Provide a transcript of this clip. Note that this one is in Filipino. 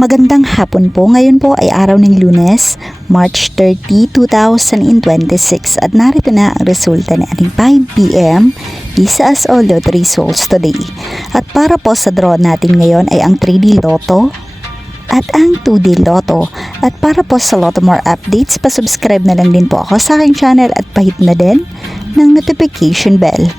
Magandang hapon po. Ngayon po ay araw ng Lunes, March 30, 2026 at narito na ang resulta ng ating 5pm Visa as all lottery results today. At para po sa draw natin ngayon ay ang 3D Lotto at ang 2D Lotto. At para po sa Lotto More updates, pasubscribe na lang din po ako sa aking channel at pahit na din ng notification bell.